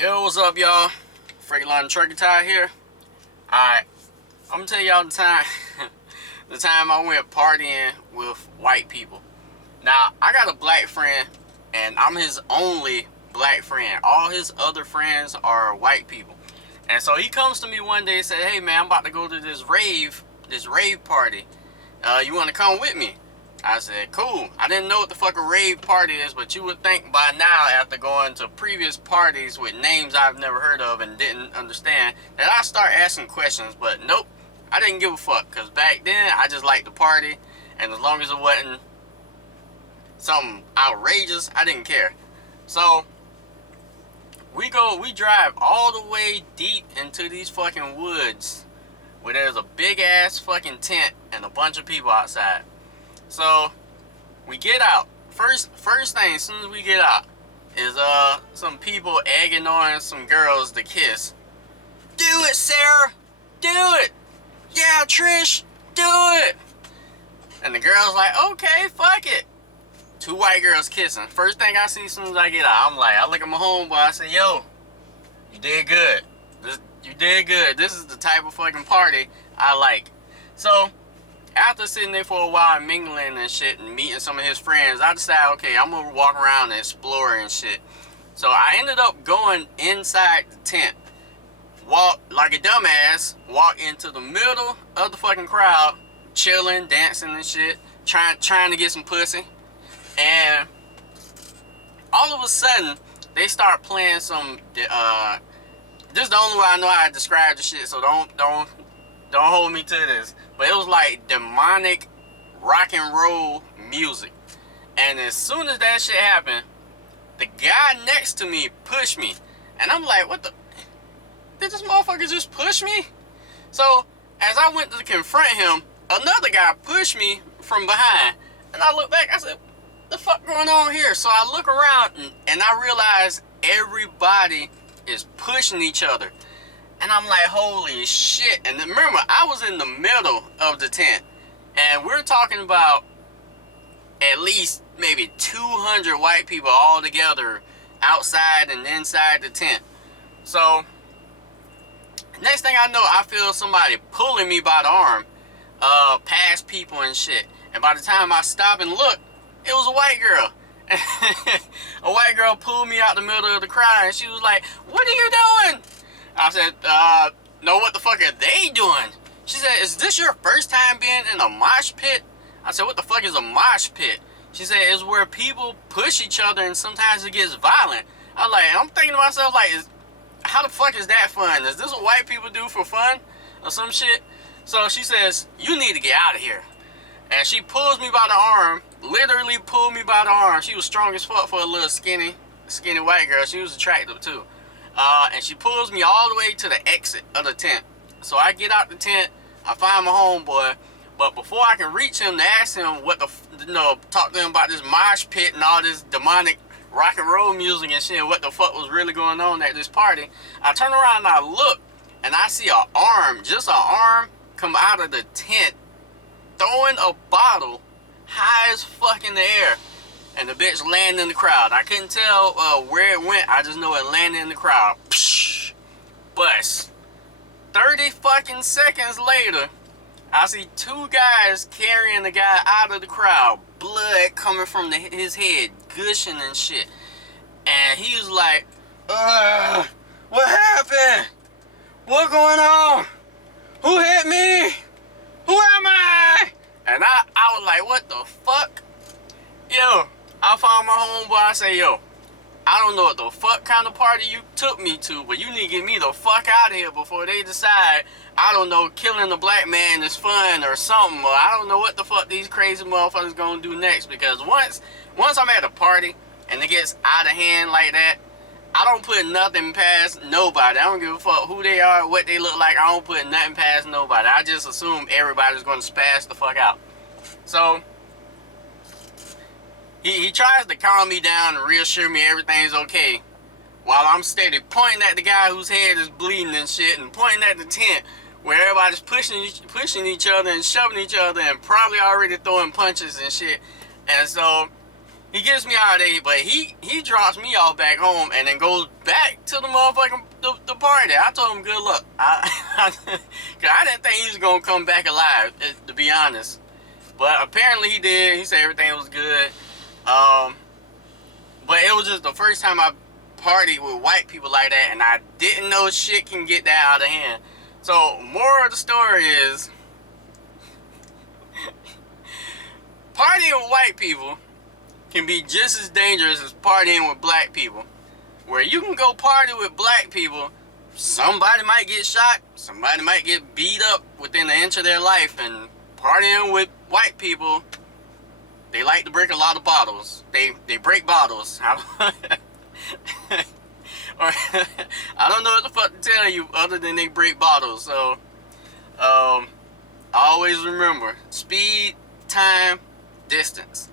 Yo, what's up, y'all? Freightliner Trucker Tire here. Alright, I'm gonna tell y'all the time the time I went partying with white people. Now, I got a black friend, and I'm his only black friend. All his other friends are white people. And so he comes to me one day and said, "Hey man, I'm about to go to this rave party. You wanna come with me?" I said, "Cool." I didn't know what the fuck a rave party is, but you would think by now, after going to previous parties with names I've never heard of and didn't understand, that I start asking questions. But nope, I didn't give a fuck, because back then I just liked to party, and as long as it wasn't something outrageous, I didn't care. So we drive all the way deep into these fucking woods where there's a big ass fucking tent and a bunch of people outside. So we get out. First thing, as soon as we get out, is some people egging on some girls to kiss. "Do it, Sarah! Do it! Yeah, Trish! Do it!" And the girl's like, "Okay, fuck it." Two white girls kissing. First thing I see as soon as I get out, I look at my homeboy, I say, "Yo, you did good. You did good. This is the type of fucking party I like." So after sitting there for a while and mingling and shit and meeting some of his friends, I decided, okay, I'm gonna walk around and explore and shit. So I ended up going inside the tent, walk like a dumbass, walk into the middle of the fucking crowd, chilling, dancing and shit, trying to get some pussy. And all of a sudden, they start playing some, this is the only way I know how to describe the shit, so don't hold me to this. But it was like demonic rock and roll music. And as soon as that shit happened, the guy next to me pushed me. And I'm like, what the? Did this motherfucker just push me? So as I went to confront him, another guy pushed me from behind. And I look back, I said, the fuck going on here? So I look around and I realize everybody is pushing each other. And I'm like, holy shit. And remember, I was in the middle of the tent. And we're talking about at least maybe 200 white people all together outside and inside the tent. So next thing I know, I feel somebody pulling me by the arm past people and shit. And by the time I stop and look, it was a white girl. A white girl pulled me out the middle of the crowd and she was like, "What are you doing?" I said, "No, what the fuck are they doing?" She said, "Is this your first time being in a mosh pit?" I said, "What the fuck is a mosh pit?" She said, "It's where people push each other and sometimes it gets violent." I'm thinking to myself, like, how the fuck is that fun? Is this what white people do for fun or some shit? So she says, "You need to get out of here." And she pulls me by the arm, literally pulled me by the arm. She was strong as fuck for a little skinny white girl. She was attractive too. And she pulls me all the way to the exit of the tent. So I get out the tent, I find my homeboy, but before I can reach him to ask him talk to him about this mosh pit and all this demonic rock and roll music and shit, what the fuck was really going on at this party, I turn around and I look, and I see just an arm come out of the tent, throwing a bottle high as fuck in the air. And the bitch landed in the crowd. I couldn't tell where it went. I just know it landed in the crowd. Psh! Bust. 30 fucking seconds later, I see two guys carrying the guy out of the crowd. Blood coming from his head, gushing and shit. And he was like, what happened? What going on? Who hit me? Who am I? And I was like, what the fuck? Yo, I found my homeboy, I say, "Yo, I don't know what the fuck kind of party you took me to, but you need to get me the fuck out of here before they decide, I don't know, killing a black man is fun or something, or I don't know what the fuck these crazy motherfuckers gonna do next." Because once I'm at a party and it gets out of hand like that, I don't put nothing past nobody. I don't give a fuck who they are, what they look like. I don't put nothing past nobody. I just assume everybody's gonna spaz the fuck out. So he tries to calm me down and reassure me everything's okay, while I'm steady pointing at the guy whose head is bleeding and shit, and pointing at the tent where everybody's pushing each other and shoving each other and probably already throwing punches and shit. And so He gets me out of there, but he drops me off back home and then goes back to the motherfucking the party. I told him good luck. Cause I didn't think he was gonna come back alive, to be honest. But apparently he did. He said everything was good. But it was just the first time I partied with white people like that, and I didn't know shit can get that out of hand. So moral of the story is, partying with white people can be just as dangerous as partying with black people. Where you can go party with black people, somebody might get shot, somebody might get beat up within an inch of their life, and partying with white people, they like to break a lot of bottles. They break bottles. Or, I don't know what the fuck to tell you other than they break bottles. So, always remember, speed, time, distance.